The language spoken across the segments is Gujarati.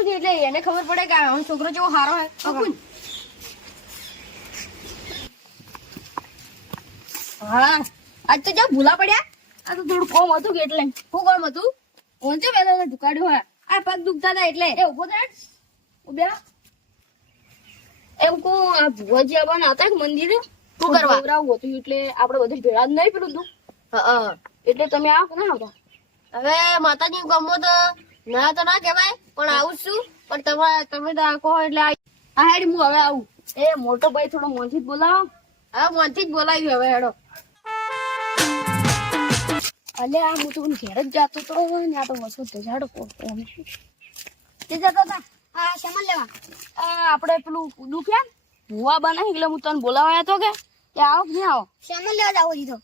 અકુજ એટલે એને ખબર પડે કે આ છોકરો જેવો હારો હે અકુજ. હા આજ તો જ્યાં ભૂલા પડ્યા. આ તો થોડું કોમ હતું કે એટલે. શું કોમ હતું? કોણ છે પેલા ઢુકાડ્યો હા? આ પગ દુખતા હતા એટલે એ ઉભો થાય ઉભ્યા. એમ કો આ ભુવાજી આવવાના હતા કે મંદિરે શું કરવા ગોરાવું હતું એટલે આપડે બધું ભેળા જ નહીં પેલું તું. હા એટલે તમે આવો ના આવતા? હવે માતાજી ગમો તો ના તો ના કહેવાય પણ આવું જ છું. પણ તમે તો કહો એટલે હા હેડ હું હવે આવું. એ મોટો ભાઈ થોડો મોનથી જ બોલાવો. હા મોનથી જ બોલાવ્યું હવે હેડો. અલ્યા હું તો ઘેર જ જાતો તો ને આ તો વસો તો ઝાડો તે જતા હતા. હા સામાન લેવા આપણે પેલું દુખ્યા ભુવા બને એટલે હું તને બોલાવાયા તો કે આવો કે નહીં આવો સામાન લેવા જાવ દીધો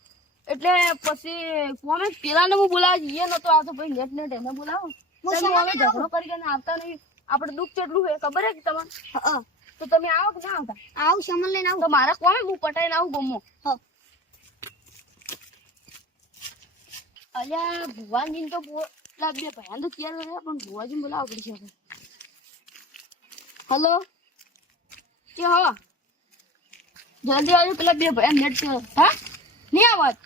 એટલે પછી કોમે પેલા ને હું બોલાવા જઈએ નતો આવતો ભાઈ નેટ નેટ એને બોલાવો તમે હવે ઝઘડો કરીને આવતા નહીં. આપણે દુઃખ કેટલું છે ખબર હે કે તમને? તો તમે આવો કે ના આવતા? આવું સામાન લઈને આવું તો મારા કોમે હું પટાઈને આવું ગમો. અલ્યા ભુવાજી તો બે ભયાન તો તૈયાર રહ્યા પણ ભુવાજી બોલાવવા પડશે. હેલો કે હા જલ્દી આવજો પેલા બે ભયાન નેટ હા નહીં આવત.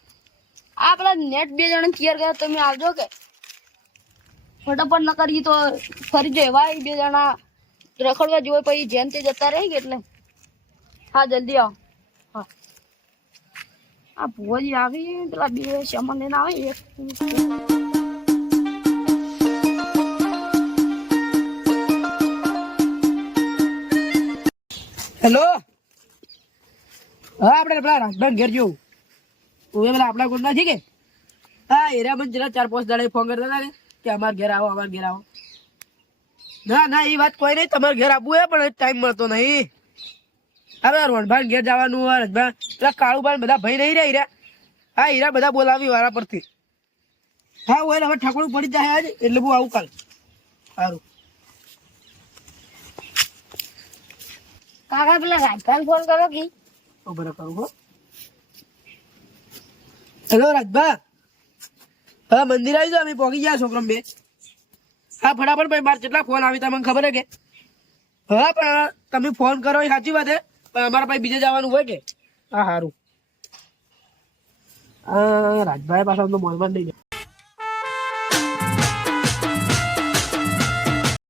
આ પેલા નેટ બે જણા ક્લિયર કર્યા તમે આવજો કે ફટાફટ ન કરીએ તો ફરી જો એવા બે જણા રખડવા જોવે પછી જેમ તે જતા રહી એટલે હા જલ્દી આવો. હા આ ભુવાજી આવી પેલા બે સામાન લઈને આવે એક હેલો હા આપણે પેલા રાજભાઈ ઘેર જોવું તું પેલા આપણા કોણ નથી કે હા એરા મને જરા 4-5 દાડે ફોન કરતા હતા કે અમારા ઘેર આવો અમારા ઘેર આવો. ના ના એ વાત કોઈ નહીં તમારે ઘેર આવવું હે પણ ટાઈમ મળતો નહીં. હવે રોણભાઈ ઘેર જવાનું હોય પેલા કાળુભાઈ બધા ભાઈ નહીં રહ્યા હા હીરા બધા બોલાવી વાળા પરથી. હા હોય હવે ઠાકોર પડી જાય આજ એટલે હું આવું કાલ. સારું કાકા પેલા રાજભાઈ ફોન કરો કે બરાબર કરું હો. હેલો રાજભા હા મંદિર આવી જાઓ અમે પહોંચી ગયા છોકરા બે. હા ફટાફટ ભાઈ મારે કેટલા ફોન આવી તમને ખબર હે કે હા પણ તમે ફોન કરો એ સાચી વાત હે પણ અમારા ભાઈ બીજે જવાનું હોય કે હા સારું. રાજભાઈ પાછા તો મોલમાં નહીં જાય.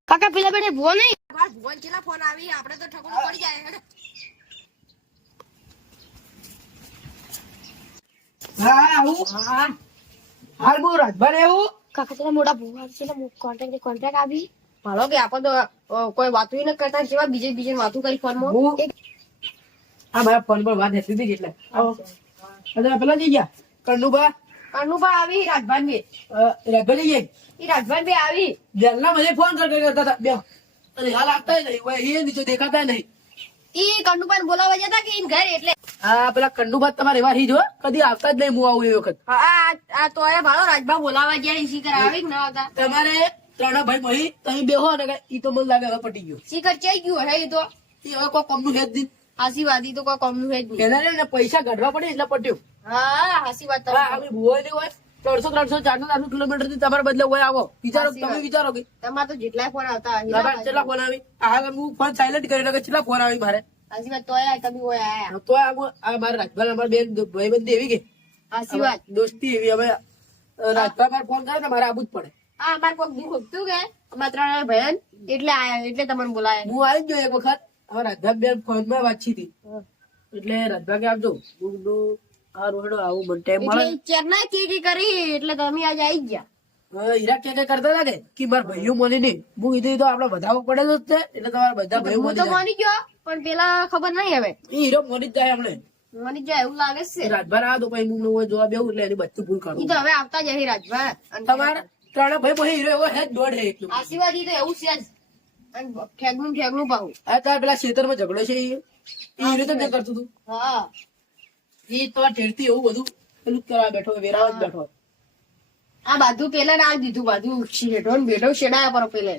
કાકા પેલા બેટે ભૂવો નહીં ભુવન કેટલા ફોન આવી આપણે તો ઠકોડું પડી જાય. હા આવું હા હાલ બહુ રાજભાઈ એવું કાકા તેના મોટા ભૂવા છે કોન્ટ્રાક્ટ આવી ભાલો કે આપણે તો કોઈ વાતો ન કરતા કેવા બીજે વાતો કરી ફોનમાં. હા મારા ફોન પર વાત હતી જ એટલે આવો પેલા જઈ ગયા કન્નુભા આવી રાજભાઈ રાજભાઈ જઈએ એ રાજભાઈ બે આવી જેલના મને ફોન કરતા હતા બે અને હાલ આવતા નહીં એ નીચે દેખાતા નહીં. ઈ કંડુભાઈ બોલાવા જતા કે ઈન ઘર એટલે હા પેલા કંડુભા તમારે એવા હી જો કદી આવતા જ નહીં હું આવું એ વખત. આ તો આયા ભાલો રાજભા બોલાવા ગયા શીકર આવી ના આવતા તમારે ત્રણ ભાઈ ભાઈ તમે બેહો ને ઈ તો મને લાગે હવે પટી ગયો શીકર ચઈ ગયું હે તો ઈ હવે કોઈ કોમનું હેજ નહીં. હાસી વાત ઈ તો કોઈ કોમનું હે જ નહીં. એના ને પૈસા કાઢવા પડે એટલે પટ્યું. હા હાસી વાત હા અમે ભૂવાઈ નહીં હોય 300-400 કિલોમીટર થી તમારા બદલે હોય આવો વિચારો તમે વિચારો કે તમારે તો જેટલા ફોન આવતા કેટલા ફોન આવી હાલ હું ફોન સાયલેન્ટ કરી નાખે કેટલા ફોન આવી મારે હાસી વાત તો આયા તમે હોય આયા તો આ મારા રાજભાઈ અમારા બેન ભાઈબંધી એવી કે હાસી વાત દોસ્તી એવી હવે રાજભાઈ મારે ફોન કરે ને મારે આવવું જ પડે. હા અમારે કોઈક દુઃખ ઉગતું કે અમારા ત્રણ બહેન એટલે આયા એટલે તમને બોલાયા. હું આવી જ ગયો એક વખત હવે રાજભાઈ બેન ફોન માં વાતચીત હતી એટલે રાજભાઈ કે આવજો આ રોડો આવું મને ટાઈમ મળે ચેન્નાઈ કી કરી એટલે તમે આજે આવી ગયા. હીરા કે કરતા હતા કે મારા ભાઈઓ મને નહીં હું કીધું તો આપડે વધાવો પડેલો જ છે એટલે તમારા બધા ભાઈઓ હું તો માની ગયો પણ પેલા ખબર નહીં હવે એ હીરો મળી જ જાય હમણે માની જાય એવું લાગે છે. રાજભાઈ આ તો પછી હું જોવા બેવું એટલે એની બધું ભૂલ ઈ કરું. તો હવે આવતા જ હે રાજભા તમારા ત્રણ ભાઈ પછી હીરો એવો હે જ દોઢ હે એકલું. આશીર્વાદ ઈ તો એવું છે જ અને ઠેગનું પાહું. આ તાર પેલા ખેતરમાં ઝઘડો છે એ હીરો તો મેં કરતું હતું હા એ તો ઠેરથી એવું બધું પેલું કરવા બેઠો વેરાવા જ બેઠો. આ બાજુ પેલા ને આ દીધું બાજુ શેઠો ને બેઠો શેડાયા પર પેલે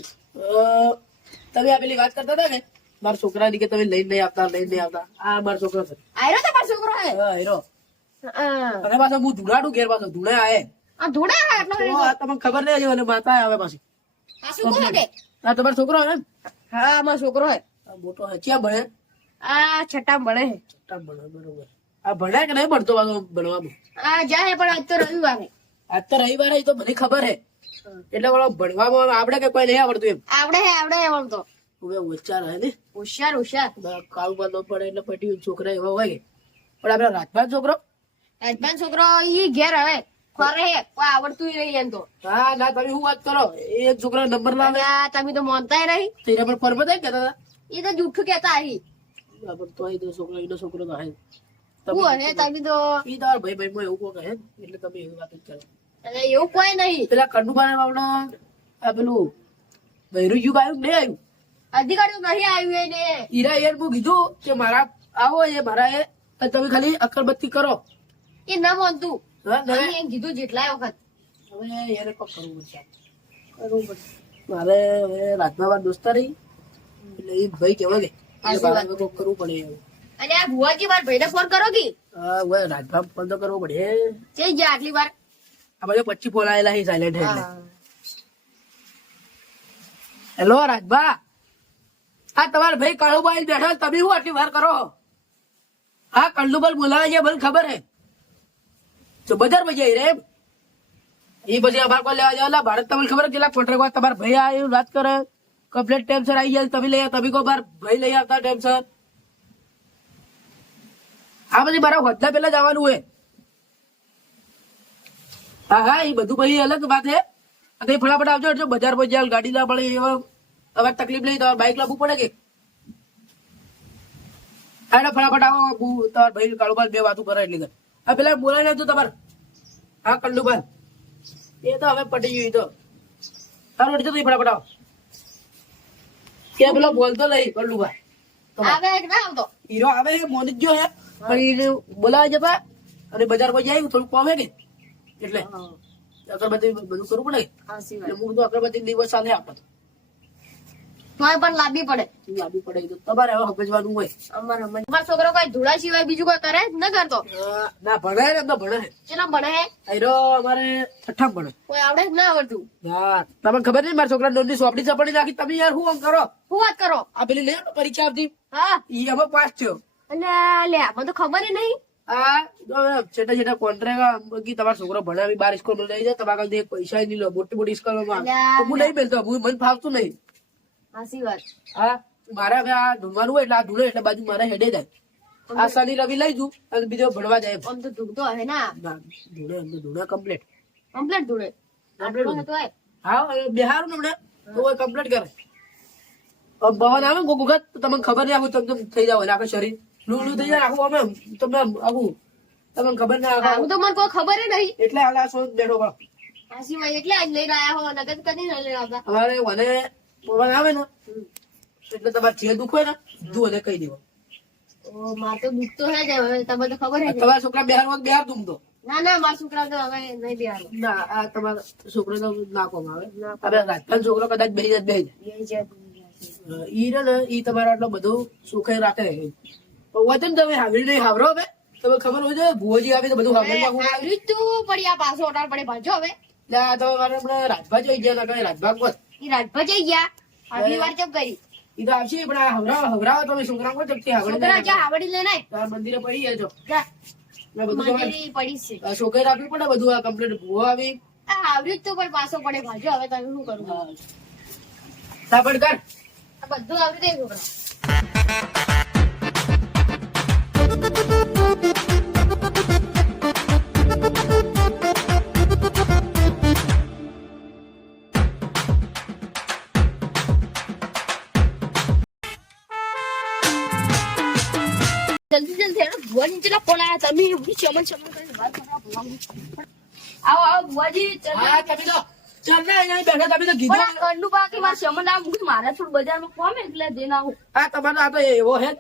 તમે આ પેલી વાત કરતા હતા ને મારા છોકરાની કે તમે લઈને નહીં આવતા આ મારો છોકરો છે. આયરો તમારો છોકરો હે હા હીરો અને પાછા હું ધૂળાડું ઘેર પાછો ધૂળે આયે આ ધોડા હે એટલો તમને ખબર નહીં હજી મને માતા આવે પાછી આ શું કોણ કે આ તમારો છોકરો હે ને? હા અમારો છોકરો હે આ મોટો હે ક્યાં ભણે? આ છઠ્ઠામાં ભણે છે છઠ્ઠામાં ભણે બરોબર. આ ભણે કે નહીં ભણતો પાછો ભણવામાં? આ જાય પણ આજ તો રવિવાર હે આજ તો રવિવારે એ તો મને ખબર હે એટલે બોલો ભણવામાં આવડે કે કોઈ નહીં આવડતું એમ? આવડે હે એમ તો હવે હોશિયાર હે ને હોશિયાર કાળું બાદ ન પડે એટલે પટી છોકરા એવા હોય કે પણ આપડે રાજભાત છોકરો રાજભાન છોકરો ઈ ઘેર હવે ફરે હે કોઈ આવડતું નહીં એમ તો હા ના તમે શું વાત કરો એક છોકરા નંબર ના અને આ તમે તો માનતાય નહીં તેના પર પરબત હે કેતા હતા એ તો જૂઠું કેતા હી પણ તો એ તો છોકરો એનો છોકરો તો હે હું હે તમે તો ઈ તાર ભાઈ ભાઈ માં એવું કહો કહે એટલે તમે એવી વાત જ કરો અને એવું કોઈ નહીં પેલા કંડુબા આપડા આ પેલું બૈરુજુ આવ્યું નહીં આવ્યું અધિકારી તો નહીં આવ્યું એને ઈરા યાર હું કીધું કે મારા આવો એ મારા એ તમે ખાલી અગરબત્તી કરો એ ના માનતું હા ને અમે એમ કીધું જેટલાય વખત હવે યાર કોક કરવું પડશે કરવું પડશે મારે હવે રાતના દોસ્તારી એટલે એ ભાઈ કેવા કે મારે કોક કરવું પડે એવું અને આ ભુવાજી મારા ભાઈને ફોન કરો કે હા હવે રાજભા ફોન તો કરવો પડે જઈ ગયા આટલી વાર આ બાજુ 25 ફોન આવેલા છે સાયલેન્ટ એટલે હેલો રાજભા આ તમારા ભાઈ કાળુભાઈ બેઠા તમે શું આટલી વાર કરો હા કલ્લુબલ બોલાવે છે મને ખબર હે તો બજાર માં જઈ રે એમ એ પછી અમારે કોઈ લેવા જવા ભારત તમને ખબર કેટલા કોન્ટ્રાક્ટ તમારા ભાઈ આવ્યું વાત કરે કમ્પ્લેટ ટેન્શન આવી જાય તમે લઈ તમે કહો બાર ભાઈ લઈ આવતા ટેન્શન આ પછી મારા હોદલા પેલા જવાનું હોય હા હા એ બધું પછી અલગ વાત હે તો ફટાફટ આવજો એટલે બજાર પર જાય ગાડી ના પડે એવા હવે તકલીફ લઈ તમારે બાઇક લાવવું પડે કે હા ફટાફટ આવો તમારા ભાઈ કાળુબાલ બે વાતો કરે એટલી આ પેલા બોલાય નતું તમારે હા કંડુબાલ એ તો હવે પટી ગયું તો તારું અડજો તું ફટાફટ આવો કે પેલો બોલતો લઈ કંડુબાલ આવે કે ના આવતો હીરો આવે મોની ગયો હે પણ એ બોલાવા જતા અને બજાર પર જાય થોડું કોમ હે કે એટલે અગરબત્તી બધું કરવું પડે એટલે હું તો અગરબત્તી દિવસ સાથે આપતો તોય પણ લાંબી પડે લાંબી પડે તો તમારે હવે સમજવાનું હોય અમારો છોકરો કોઈ ધૂળા સિવાય બીજું કોઈ કરે જ ન કરતો ના ભણે ને એમ તો ભણે કેટલા ભણે હે હીરો અમારે છઠ્ઠા ભણે કોઈ આવડે જ ના આવડતું હા તમને ખબર નહીં મારા છોકરા નોંધની સોપડી ચપડી નાખી તમે યાર શું આમ કરો શું વાત કરો આ પેલી લે પરીક્ષા આપતી હા ઈ હવે પાસ થયો અને લે મને તો ખબર નહીં આ છેટા છેટા કોન્ટ્રાક્ટ તમારો છોકરો ભણાવી 12 સ્કૂલ માં લઈ જાય તમારા કઈ પૈસા નહીં લો મોટી મોટી સ્કૂલોમાં હું નહીં મેલતો હું મને ફાવતું નહીં સાચી વાત હા મારે હવે આ ઢૂંઢવાનું હોય એટલે આ ઢૂંઢે એટલે બાજુ મારે હેડે જાય આ શનિ રવિ લઈ જુ અને બીજો ભણવા જાય આમ તો ધૂળતો હે ના ઢૂંઢે એમ તો ઢૂંઢે કમ્પ્લીટ કમ્પ્લીટ ધૂળે આટલું તો હે હા બિહાર ને હમણાં તો કમ્પ્લીટ કરે ભવન આવે કોક વખત તો તમને ખબર નહીં આખું તમે થઈ જાવ આખું શરીર લૂલું થઈ જાય આખું અમે તમે આખું તમને ખબર ના હું તો મને કોઈ ખબર નહીં એટલે હાલ આ શોધ બેઠો પણ સાચી વાત એટલે આજ લઈને આયા હો નગદ કદી ન લઈને આવતા અમારે મને ભવન આવે ને એટલે તમારે જે દુખ હોય ને સીધું અને કહી દેવા ઓ માર તો દુખ તો હે જ હવે તમને તો ખબર હે ને. તમારા છોકરા બિહાર માં બિહાર તું તો ના ના મારા છોકરા તો હવે નહીં બિહાર ના આ તમારા છોકરો તો ના કોમ આવે હવે રાજસ્થાન છોકરો કદાચ બે જ બે ઈ ને ઈ તમારે આટલું બધું સુખાઈ રાખે વચન તમે હાવરી નહીં હાવરો હવે તમે ખબર હોય છે ભુવોજી આવે તો બધું હાવરી તું પડી આ પાછો ઓટાર પડે ભાજો હવે આ તો મારે હમણાં રાજભા જઈ ગયા હતા રાજભા કોત ઈ રાજભા જઈ ગયા આગલી વાર ચમ કરી ઈ તો આવશે પણ આ હવરાવો તમે છોકરા કો ચપટી છોકરા જ્યાં આવડી લે નહીં હાવડી મંદિરે પડી જજો જા ને બધું મંદિરે પડી છે આ છોકરી રાખવી પડે બધું આ કમ્પ્લીટ ભૂવો આવી આ આવડી જ તો પણ પાછો પડે ભાજો હવે તમે શું કરવું સાપડ કર આ બધું આવડી દે છોકરા જલ્દી જલ્દી હેડો ભુવાજી ચલા ફોન આયા તમે ઉભી ચમન ચમન કરીને વાત કરો ભુવાજી આવો આવો ભુવાજી હા તમે તો ચાલ ને અહીં બેઠા તમે તો કીધું પણ કંડુ બાકી માર ચમન આ મુક મારા થોડ બજારમાં કોમ એટલે દેના હું આ તમારો આ તો એવો હે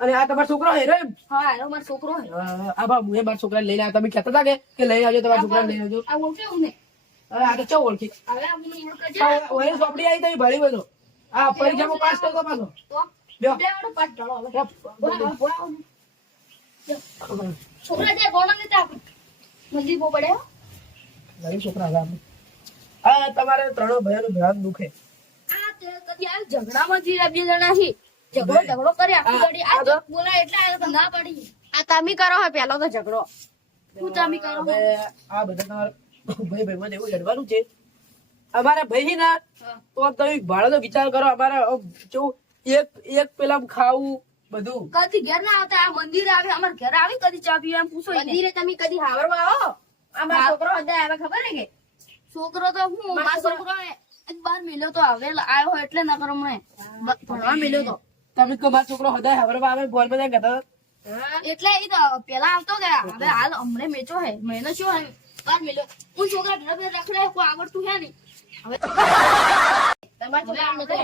અને આ તમારો છોકરો હે રે હા એનો મારો છોકરો હે આ બા હું મારા છોકરા લઈને આવ્યા તમે કહેતા હતા કે લઈ આવજો તમારા છોકરા લઈ આવજો આ ઓળખે હું ને આ તો ચો ઓળખી હવે આ મને ઓળખે ઓય સોપડી આવી તઈ ભળી બધો આ પરીક્ષામાં પાસ કરતો પાછો તો લ્યો. બે વાળો પાટ ઢળો હવે બોલાવો છોકરા જે ગોળા લેતા આપણે મંદી બો પડે મારી છોકરા હતા આ તમારે ત્રણો ભયાનું ભયાન દુખે આ તે કદી આ ઝઘડામાં જ બે જણા છે ઝઘડો કરી આખી ગાડી આ જો બોલાય એટલે આ તો ના પડી આ તમે કરો હે પેલો તો ઝઘડો શું તમે કરો હવે આ બધા તમારા ભાઈ મને એવું લડવાનું છે અમારા ભાઈ ના તો તમે ભાડો તો વિચાર કરો અમારે કેવું એક પેલા ખાવું બધું કદી ઘેર ના આવતા આ મંદિર આવે અમાર ઘર આવી કદી ચા પીવા એમ પૂછો મંદિરે તમે કદી હાવરવા આવો અમારો છોકરો હદે આવે ખબર હે કે છોકરો તો હું મારો છોકરો બાર મિલ્યો તો આવે આવ્યો હોય એટલે ના કરો મને ભણવા મિલ્યો તો તમે કહો મારો છોકરો હદાય હવરમાં આવે બોલ બધા કહેતા એટલે એ તો પેલા આવતો ગયા હવે હાલ હમણે મેચો હે મહિનો શું હે બાર મિલ્યો હું છોકરા ઘરે બે રખડે કોઈ આવડતું હે નહીં હવે તમારે છોકરા નતો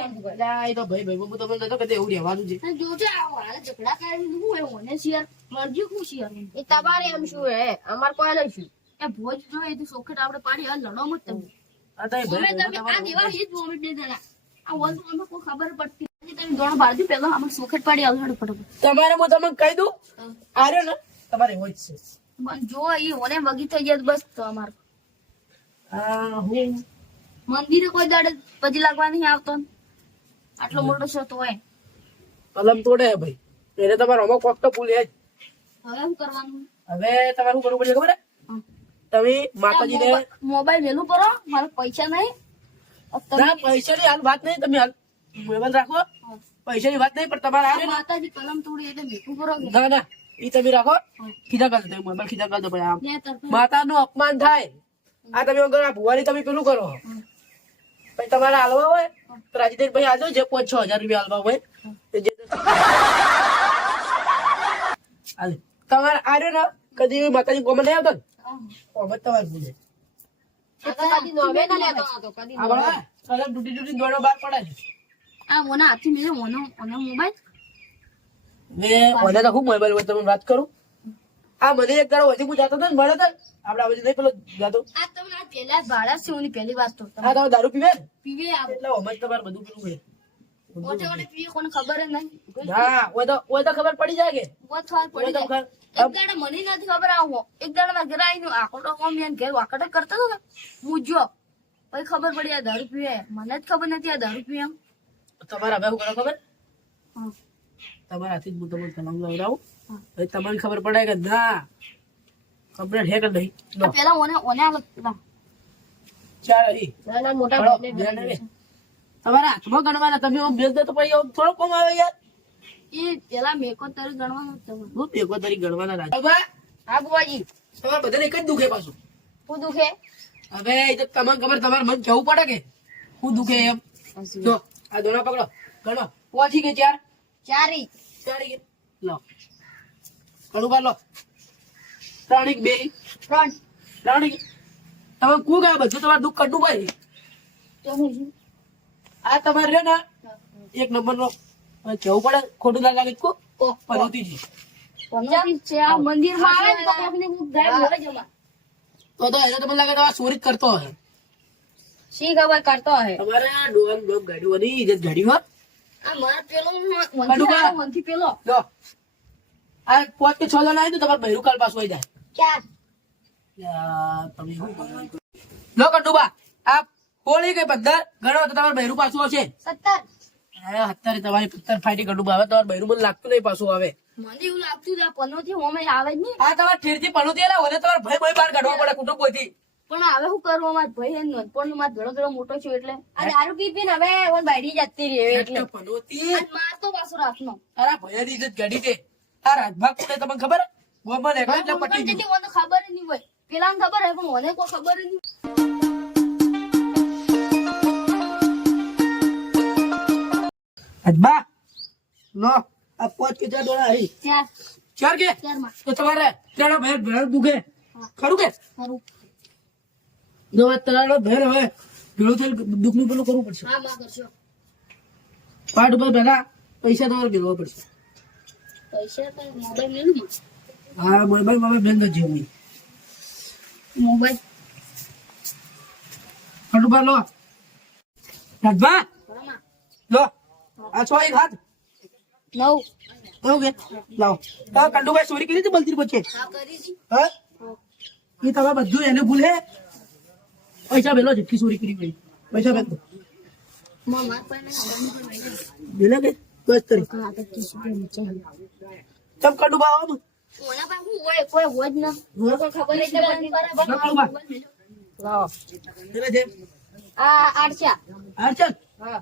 એ તો ભાઈ હું તમને નતો કદે એવું રહેવાનું છે જોજે આવો હાલ ઝઘડા કરીને હું હે ઓને શિયર મરજી હું શિયર એ તમારે એમ શું હે અમાર કોઈ નહીં શું એ ભોજ જો એ તો સોકેટ આપણે પાડી હાલ લડો મત તમે આ તો તમે આ દેવા એ જ મોમેન્ટ બે જણા આ વોલ અમને કોઈ ખબર પડતી નથી તમે દોણ બારથી પહેલા અમે સોકેટ પાડી હાલ લડો ફટાફટ તમારે હું તમને કહી દઉં આર્યો ને તમારે એવો જ છે પણ જો એ ઓને વગી થઈ જાય તો બસ તો અમાર હું મંદિરે કોઈ દાડે પછી લાગવા નહીં આવતો ને. આટલો મોટો છે તો હોય કલમ તોડે હે ભાઈ એને તમારે અમુક વખત ભૂલે જ હવે શું કરવાનું હવે તમારે શું કરવું પડશે ખબર હે? તમે માતાજીને મોબાઈલ વેલું કરો મારે પૈસા નહીં ના પૈસાની હાલ વાત નહીં તમે હાલ મોબાઈલ રાખો પૈસાની વાત નહીં પણ તમારે આવે ને માતાજી કલમ તોડી એટલે મીઠું કરો કે ના ના ઈ તમે રાખો ખીધા કાઢો તમે મોબાઈલ ખીધા કાઢો ભાઈ આમ બે તરફ માતાનું અપમાન થાય આ તમે વગર આ ભુવાની તમે પેલું કરો પછી તમારે હાલવા હોય તો રાજીદેવ ભાઈ આજો જે 5-6 હજાર રૂપિયા હાલવા હોય તો જે હાલે તમારે આર્યો ને કદી માતાજી કોમન નહીં આવતો ને કોમન તમારે ભૂલે આ તો કદી નોમે ના લેતો આ તો કદી આ બરાબર કલમ તૂટી દોડો બહાર પડે છે આ ઓના હાથથી મેળે ઓનો મોબાઈલ મેં ઓને તો ખૂબ મોબાઈલ પર તમને વાત કરું આ મને એક દાડો હજી હું જાતો હતો ને મળે તો આપડે આ બધી નહીં પેલો જાતો આ તમને આ પહેલા ભાડા છે ઓની પહેલી વાત તો હા તમે દારૂ પીવે ને પીવે આ એટલે ઓમાં જ તમારે બધું પેલું હોય ઓટે ઓટે પીવે કોને ખબર જ નહીં હા ઓય તો ખબર પડી જાય કે બહુ થવાર પડી જાય એક દાડે મને નથી ખબર આવો એક દાડે મારા ઘરે આવીને આકોટો કોમ એન ઘેર વાકટો કરતો હતો ને હું જો પછી ખબર પડી આ દારૂ પીવે મને જ ખબર નથી આ દારૂ પીવે એમ તમારે હવે શું કરો ખબર હા. તમારા હાથી જ હું તમને કલમ લવડાવું પછી તમને ખબર પડે કે ના કમ્પ્લેટ હે કે નહીં લો આ પેલા ઓને આ પેલા ચાલ હરી નાના મોટા હળો, ભાઈને ધ્યાન આવે. તમારા હાથમાં ગણવાના તમે આમ બેસ દો તો પછી આમ થોડો કોમ આવે યાર એ પેલા મેકો તરી ગણવાનો જ તમારે હું ભેગો તારી ગણવાના રાજ બાબા હા બુવાજી તમારે બધાને એક જ દુખે પાછું હું દુખે હવે એ તો તમને ખબર તમારે મન જવું પડે કે હું દુખે એમ જો આ દોણા પકડો ગણો પહોંચી ગઈ ચાર ચારી ચારી ગઈ લો ઘણું બાર લો ત્રણ એક બે ત્રણ ત્રણ એક તમે કુ ગયા બધું તમારે દુઃખ કાઢવું ભાઈ તો હું છું આ તમારે રે ને એક નંબર નો જવું પડે ખોટું ના લાગે કો ઓહ, પનોતીજી પંજાબી છે આ મંદિરમાં આવે ને તો કોકને હું ગાય બોલે જમા તો એને તમને લાગે તમારે ચોરી જ કરતો હશે શી ખબર કરતો હે તમારે ડોન ડોબ ગાડીઓની ઇજ્જત ગાડી હોત આ મારા પેલો કડુકા. વંથી પેલો જો આ 5 કે 6 જણા આવી તો તમારે બહેરું કાલ પાછું આવી જાય ચાર યાર, તમે શું કરો? લો કંડુબા આ હોળી ગઈ 15 ગણો તો તમારે બહેરું પાછું આવશે 17 અત્યારે તમારી 15 ફાટી કંડુબા આવે તમારે બહેરું મને લાગતું નહીં પાછું આવે મને એવું લાગતું હતું આ પનોતી હોમે આવે જ નહીં આ તમારે ઠેરથી પણુતી એલા ઓને તમારે ભાઈ ભાઈ બહાર કાઢવા પડે કુટુંબોથી પણ હવે શું કરવું અમાર ભાઈ એનો પણ માર ઘણો ઘણો મોટો છું એટલે આ દારૂ પી પીને હવે ઓન બાયડી જતી રહી એટલે પનોતી આ મારતો પાછો રાતનો તારા ભૈયાની ઇજ્જત ગાડી છે આ રાજભાગ કોને તમને ખબર ગોમન એકલા એટલે પટી ગયું મને તો ખબર જ નહીં હોય પેલા ખબર હે પણ મને કોઈ ખબર જ નહીં રાજભા લો આ 5 કે 4 ડોળા હરી ચાર 4 કે ચારમાં તો તમારે ત્રણ ભેર ભેર દુખે ખરું કે ખરું જો આ ત્રણ ભેર હવે ભેળું થયેલ દુઃખનું પેલું કરવું પડશે હા માં કરશો પાઠ ઉપર પહેલા પૈસા તમારે ભેગવા પડશે પૈસા તો મોબાઈલ મેલું માં હા મોબાઈલ બેન નથી જેવું મોબાઈલ કંડુબા લો રાજભા હા લો આ 6 એક હાથ 9 એવું કે લાવો તો કંડુભાઈ ચોરી કરી હતી બલતી પછી હા કરી દી હા એ તમે બધું એને ભૂલે પૈસા ભેલો જેટલી ચોરી કરી ગઈ પૈસા ભેલો મારા પાસે મિલે કે બસ તરી હા તો કિસ્મત છે તમ કડુ બાવ ઓના પાસે હું હોય કોઈ હોય જ ના કોઈ ખબર જ નથી બરાબર લાવો એટલે છે આ આરસા હા ચાલ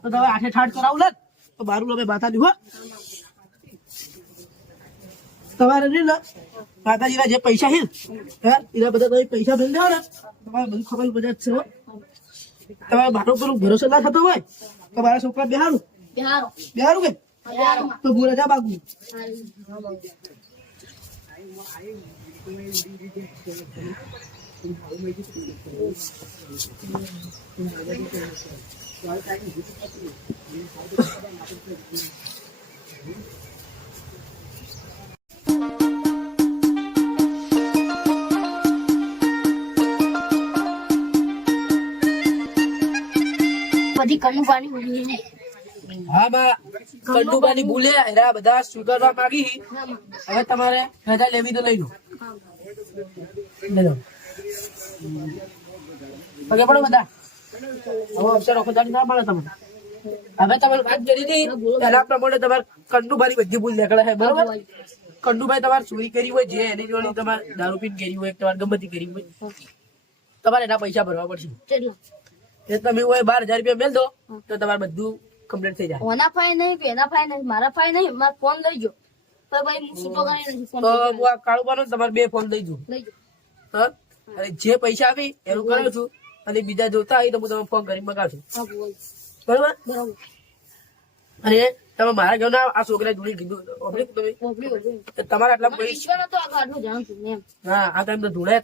તો તમે આઠે ઠાઠ કરાવું લે તો બારું અમે બાતા દીધું તમારે નહીં ને માતાજીના જે પૈસા છે હે એના બધા તમે પૈસા ભરી દેવા ને તમારે બધું ખબર બધા જ છે હો. તમારે મારો પેલું ભરોસો ના થતો હોય તો મારા છોકરા બેહારું બિહારો બેહારું કે તો બોલે જા બાગુ બધી કનું પાણી ઉડી ને હા બા કંડુબાની ભૂલે એરા બધા સ્વીકારવા માંગી હવે તમારે રજા લેવી તો લઈ લો લઈ લો પગે પડો બધા હવે અક્ષર ઓખદારી ના મળે તમને હવે તમારે વાત કરી હતી એના પ્રમાણે તમારે કંડુબાની બધી ભૂલ નીકળે છે બરોબર કંડુભાઈ તમારે ચોરી કરી હોય જે એની જોડે તમારે દારૂ પીને કરી હોય તમારે ગમે કરી હોય તમારે એના પૈસા ભરવા પડશે કેટલા એ તમે હોય 12,000 રૂપિયા મેલ દો તો તમારે બધું કમ્પ્લીટ થઈ જાય ઓના ફાઈ નહીં પેના ફાઈ નહીં મારા ફાઈ નહીં મારો ફોન લઈ જો તો ભાઈ હું છૂટો કરી નહીં ફોન તો હું આ કાળુબાનો તમારે 2 ફોન દઈ દઉં લઈ જો હા અને જે પૈસા આપી એનું કરું છું અને બીજા જોતા હોય તો હું તમને ફોન કરી મગાવશું હા બોલ બરોબર બરાબર અને તમે મારા ઘરના આ છોકરા જોડી કીધું ઓબળી તમે ઓબળી ઓબળી તો તમારા આટલા મને પૈસા વિશ્વાસ નતો આ આટલું જાણું છું ને એમ હા આ ટાઈમ તો ધોળે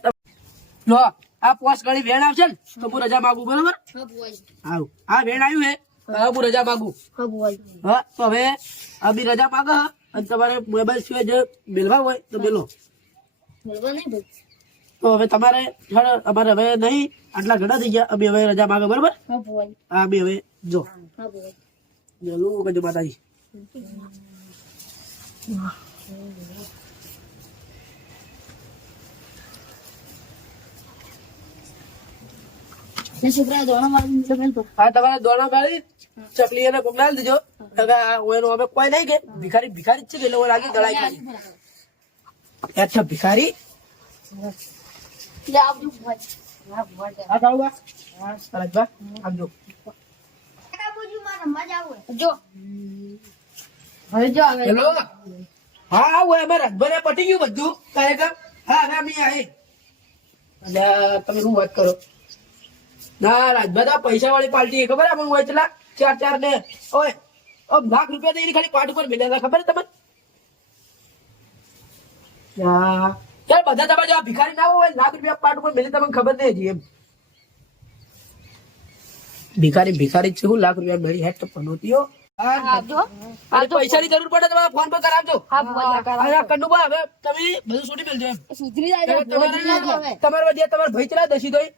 લો આ પોસ્ટ ગાડી વેણ આવશે ને તો હું રજા માંગુ બરોબર હા બોલ આવું આ વેણ આવ્યું હે હવે હું રજા માંગુ હા બોલ હા તો હવે આ બી રજા માંગે હા અને તમારે મોબાઈલ સિવાય જે મેળવા હોય તો મેળવો બોલવા નહીં ભાઈ તો હવે તમારે અમારે હવે નહીં આટલા ઘણા થઈ ગયા અમે હવે રજા માંગે બરોબર હા બોલ આ બી હવે જો હા બોલ ચાલો કજો માતાજી ને છોકરા દોણા મારી તો મેલ તો હા તમારે દોણા ગાળી ચકલી એને કોક ડાલ દેજો હવે આ ઓયનો હવે કોઈ નહીં કે ભિખારી ભિખારી જ છે એટલે લાગે દળાઈ ખાલી અચ્છા ભિખારી લે આવજો ભાઈ હા બોલ આ કાળુબા હા સરજબા આવજો કાકા બોજુ મારા મજા આવે જો હવે જો આવે હેલો હા હા ઓય અમારે રાજભરે પટી ગયું બધું કાર્યક્રમ હા હવે અમે આવીએ એટલે તમે શું વાત કરો ના રાજભરા પૈસા વાળી પાર્ટી ખબર આપણે હોય ચલા 4 ને ઓય લાખ રૂપિયા તો એની ખાલી પાટ ઉપર મળ્યા હતા ખબર તમને યાર બધા તમારે જેવા ભિખારી ના હોય લાખ રૂપિયા પાટ ઉપર મળે તમને ખબર નહીં હજી એમ ભિખારી ભિખારી જ છે હું લાખ રૂપિયા મળી હેઠ તો પનોતીઓ આવજો પૈસાની જરૂર પડે તમારે ફોન પર કરાવજો હા બોલ અરે કંડુબા હવે તમે બધું છૂટી મેલજો એમ સુધરી જાય તમારે વધી તમારે ભાઈ ચલા દસી દોય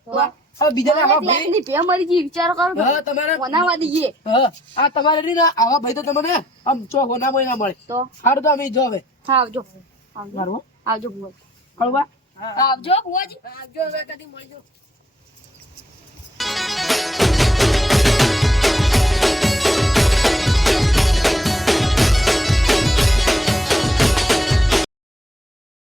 હવે બીજાને આવા ભાઈ ની પે મરી ગઈ વિચાર કરો હા તમારે બનાવવા દઈએ હા આ તમારે રીને આવા ભાઈ તો તમને આમ ચો હોના મોય ના મળે તો હારું તો અમે જો હવે હા આવજો મારું આવજો ભુવા કળવા આવજો ભુવાજી આવજો હવે કદી મળજો